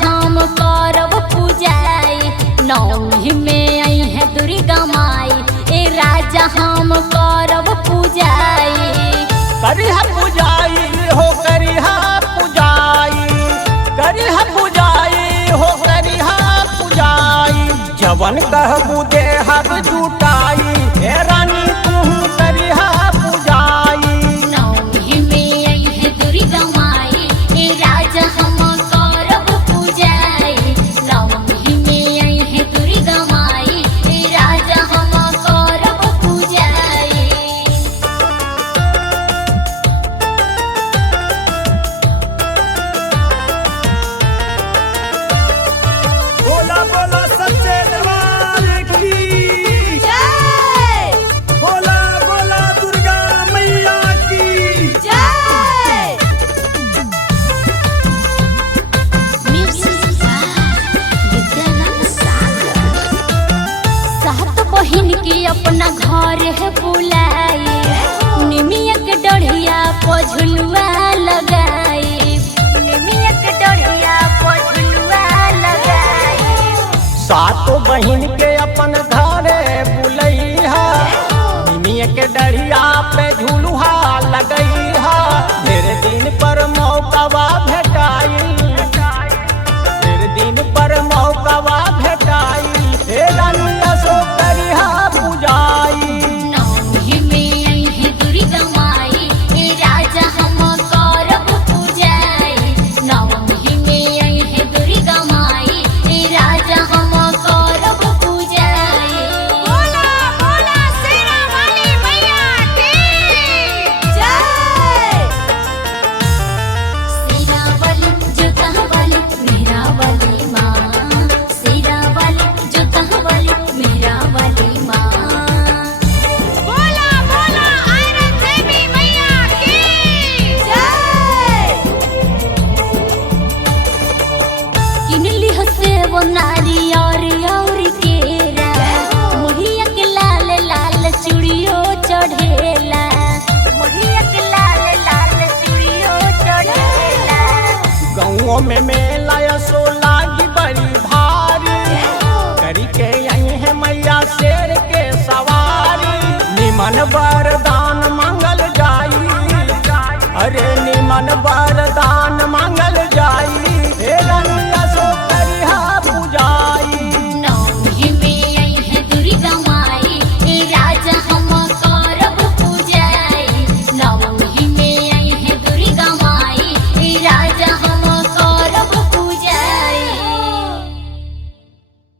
हम करब पूजाई, नौमी में आई है दुर्गा माई। ए राजा हम करब पूजाई, करिहा पूजाई हो करिहा पूजाई, करिहा पूजाई हो करिहा पूजाई। जवन कहबू देहब जुटाई, हे रानी तू करिहा पूजाई। नौमी में आई है दुर्गा माई, ए राजा हम करब पूजाई। नौमी में आई है दुर्गा माई, ए राजा हम करब पूजाई। बोला बोला सच्चे दरबार की जय, बोला बोला दुर्गा मैया की जय। सात बहिन के अपना घर है बुलाई, निमिया के डढ़िया पझुलुआ लगाई, निमिया के डढ़िया पझुलुआ लगाई। सातों बहिन के अपन घरे बुलैहा, निमिया के डढ़िया पे झुलुहा लगैहा। ढेर दिन पर मौकावा भेटाई, ढेर दिन पर मौकावा भेटाई। हे रानी असो करिहा पूजाई। नौमी में आई है दुर्गा माई, ए राजा हम करब पूजाई। नौमी में आई है दुर्गा माई, ए राजा हम करब पूजाई। बोला बोला शेरा वाली मैया की जय। शेरा वाली जोता वाली मेरा वाली माँ, शेरा वाली जोता वाली मेरा वाली माँ। बोला बोला आयरन देवी मैया की जय। किनली हसे वो नारियर और केरा, मोहिया के लाल लाल चूड़ियो चढ़ेला, मोहिया के लाल लाल चूड़ियो चढ़ेला। गाँवों में मेला सो